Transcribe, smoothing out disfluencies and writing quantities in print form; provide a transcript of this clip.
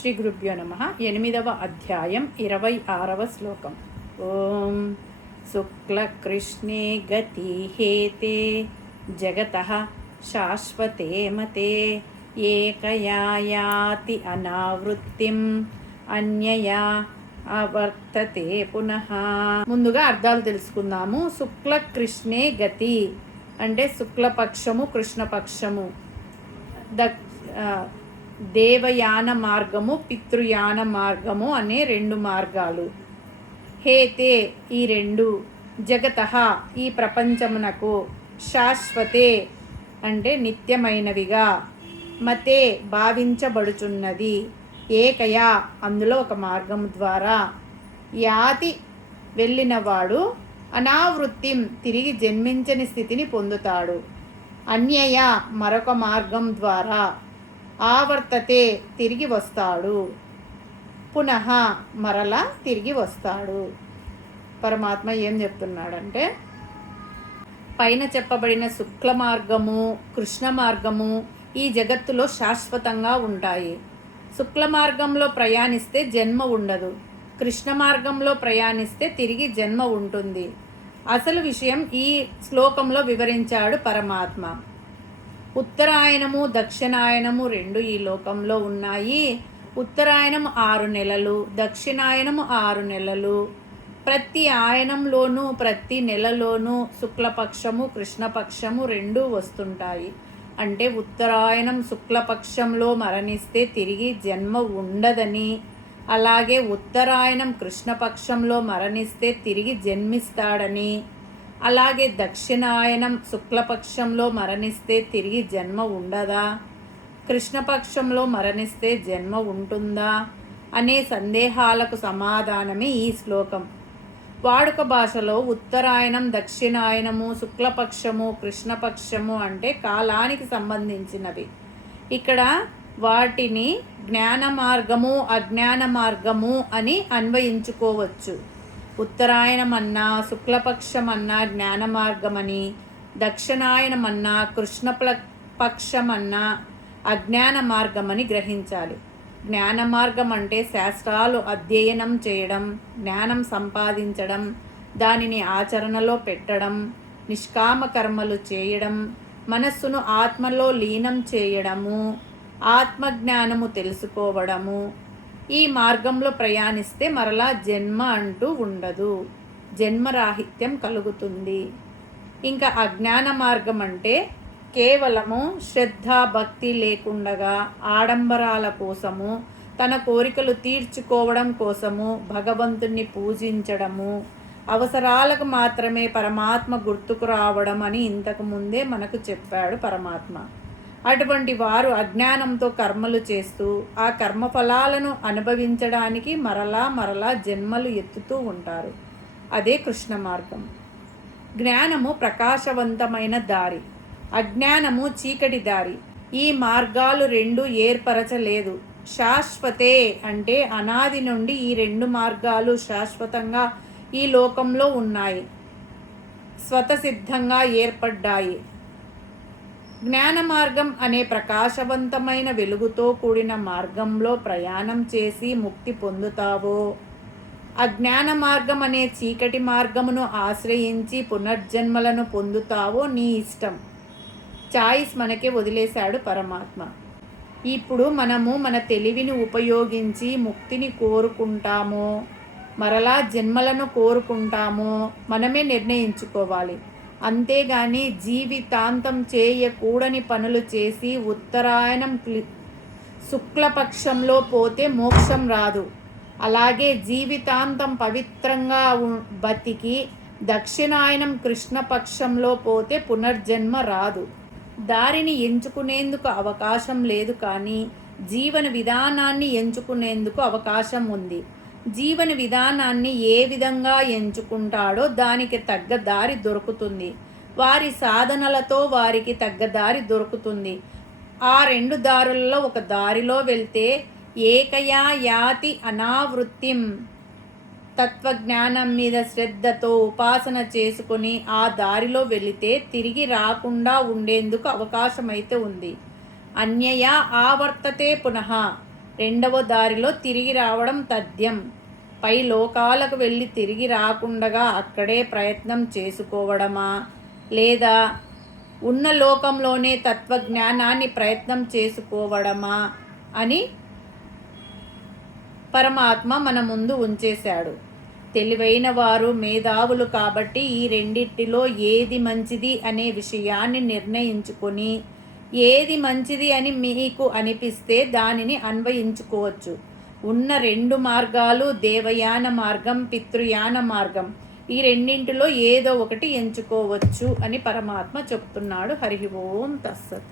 శ్రీ గురుభ్యో నమః. 8వ అధ్యాయం 26వ శ్లోకం. ఓం శుక్లకృష్ణే గతి హేతే జగతః శాశ్వతే మతే ఏకయా యాతి అనావృత్తిం అన్యయా అవర్తతే పునః. ముందుగా అర్థాలు తెలుసుకుందాము. శుక్లకృష్ణే గతి అంటే శుక్లపక్షము కృష్ణపక్షము, దేవయాన మార్గము పితృయాన మార్గము అనే రెండు మార్గాలు. హేతే ఈ రెండు, జగతః ఈ ప్రపంచమునకు, శాశ్వతే అంటే నిత్యమైనవిగా, మతే భావించబడుచున్నది, ఏకయా అందులో ఒక మార్గము ద్వారా, యాతి వెళ్ళినవాడు, అనావృత్తిం తిరిగి జన్మించని స్థితిని పొందుతాడు, అన్యయ మరొక మార్గం ద్వారా, ఆవర్తతే తిరిగి వస్తాడు, పునః మరలా తిరిగి వస్తాడు. పరమాత్మ ఏం చెప్తున్నాడంటే, పైన చెప్పబడిన శుక్ల మార్గము కృష్ణ మార్గము ఈ జగత్తులో శాశ్వతంగా ఉంటాయి. శుక్ల మార్గంలో ప్రయాణిస్తే జన్మ ఉండదు, కృష్ణ మార్గంలో ప్రయాణిస్తే తిరిగి జన్మ ఉంటుంది. అసలు విషయం ఈ శ్లోకంలో వివరించాడు పరమాత్మ. ఉత్తరాయణము దక్షిణాయనము రెండు ఈ లోకంలో ఉన్నాయి. ఉత్తరాయణం 6 నెలలు, దక్షిణాయనము 6 నెలలు. ప్రతి ఆయనంలోనూ ప్రతి నెలలోనూ శుక్లపక్షము కృష్ణపక్షము రెండూ వస్తుంటాయి. అంటే ఉత్తరాయణం శుక్లపక్షంలో మరణిస్తే తిరిగి జన్మ ఉండదని, అలాగే ఉత్తరాయణం కృష్ణపక్షంలో మరణిస్తే తిరిగి జన్మిస్తాడని, అలాగే దక్షిణాయనం శుక్లపక్షంలో మరణిస్తే తిరిగి జన్మ ఉండదా, కృష్ణపక్షంలో మరణిస్తే జన్మ ఉంటుందా అనే సందేహాలకు సమాధానమే ఈ శ్లోకం. వాడుక భాషలో ఉత్తరాయణం దక్షిణాయనము శుక్లపక్షము కృష్ణపక్షము అంటే కాలానికి సంబంధించినవి. ఇక్కడ వాటిని జ్ఞాన మార్గము అజ్ఞాన మార్గము అని అన్వయించుకోవచ్చు. ఉత్తరాయణం అన్నా శుక్లపక్షం అన్నా జ్ఞాన మార్గమని, దక్షిణాయనం అన్నా కృష్ణపక్షం అన్నా అజ్ఞాన మార్గమని గ్రహించాలి. జ్ఞాన మార్గం అంటే శాస్త్రాలు అధ్యయనం చేయడం, జ్ఞానం సంపాదించడం, దానిని ఆచరణలో పెట్టడం, నిష్కామ కర్మలు చేయడం, మనస్సును ఆత్మలో లీనం చేయడము, ఆత్మజ్ఞానము తెలుసుకోవడము. ఈ మార్గంలో ప్రయాణిస్తే మరలా జన్మ అంటూ ఉండదు, జన్మరాహిత్యం కలుగుతుంది. ఇంకా అజ్ఞాన మార్గం అంటే కేవలము శ్రద్ధ భక్తి లేకుండగా ఆడంబరాల కోసము, తన కోరికలు తీర్చుకోవడం కోసము భగవంతుణ్ణి పూజించడము, అవసరాలకు మాత్రమే పరమాత్మ గుర్తుకు రావడం అని ఇంతకు ముందే మనకు చెప్పాడు పరమాత్మ. అటువంటి వారు అజ్ఞానంతో కర్మలు చేస్తూ ఆ కర్మఫలాలను అనుభవించడానికి మరలా మరలా జన్మలు ఎత్తుతూ ఉంటారు. అదే కృష్ణ మార్గం. జ్ఞానము ప్రకాశవంతమైన దారి, అజ్ఞానము చీకటి దారి. ఈ మార్గాలు రెండు ఏర్పరచలేదు. శాశ్వతే అంటే అనాది నుండి ఈ రెండు మార్గాలు శాశ్వతంగా ఈ లోకంలో ఉన్నాయి, స్వతసిద్ధంగా ఏర్పడ్డాయి. జ్ఞాన మార్గం అనే ప్రకాశవంతమైన వెలుగుతో కూడిన మార్గంలో ప్రయాణం చేసి ముక్తి పొందుతావో, అజ్ఞాన మార్గం అనే చీకటి మార్గమును ఆశ్రయించి పునర్జన్మలను పొందుతావో నీ ఇష్టం. చాయిస్ మనకే వదిలేశాడు పరమాత్మ. ఇప్పుడు మనము మన తెలివిని ఉపయోగించి ముక్తిని కోరుకుంటామో మరలా జన్మలను కోరుకుంటామో మనమే నిర్ణయించుకోవాలి. అంతేగాని జీవితాంతం చేయకూడని పనులు చేసి ఉత్తరాయణం శుక్లపక్షంలో పోతే మోక్షం రాదు, అలాగే జీవితాంతం పవిత్రంగా బతికి దక్షిణాయనం కృష్ణపక్షంలో పోతే పునర్జన్మ రాదు. దారిని ఎంచుకునేందుకు అవకాశం లేదు, కానీ జీవన విధానాన్ని ఎంచుకునేందుకు అవకాశం ఉంది. జీవన విధానాన్ని ఏ విధంగా ఎంచుకుంటాడో దానికి తగ్గ దారి దొరుకుతుంది. వారి సాధనలతో వారికి తగ్గ దారి దొరుకుతుంది. ఆ రెండు దారులలో ఒక దారిలో వెళ్తే ఏకయా యాతి అనావృత్తిం, తత్వజ్ఞానం మీద శ్రద్ధతో ఉపాసన చేసుకుని ఆ దారిలో వెళితే తిరిగి రాకుండా ఉండేందుకు అవకాశమైతే ఉంది. అన్యయా ఆవర్తతే పునః, రెండవ దారిలో తిరిగి రావడం తథ్యం. పై లోకాలకు వెళ్ళి తిరిగి రాకుండగా అక్కడే ప్రయత్నం చేసుకోవడమా, లేదా ఉన్న లోకంలోనే తత్వజ్ఞానాన్ని ప్రయత్నం చేసుకోవడమా అని పరమాత్మ మన ముందు ఉంచేశాడు. తెలివైన వారు మేధావులు కాబట్టి ఈ రెండిటిలో ఏది మంచిది అనే విషయాన్ని నిర్ణయించుకొని ఏది మంచిది అని మీకు అనిపిస్తే దానిని అన్వయించుకోవచ్చు. ఉన్న రెండు మార్గాలు దేవయాన మార్గం, పితృయాన మార్గం. ఈ రెండింటిలో ఏదో ఒకటి ఎంచుకోవచ్చు అని పరమాత్మ చెప్తున్నాడు. హరి ఓం తస్సత్.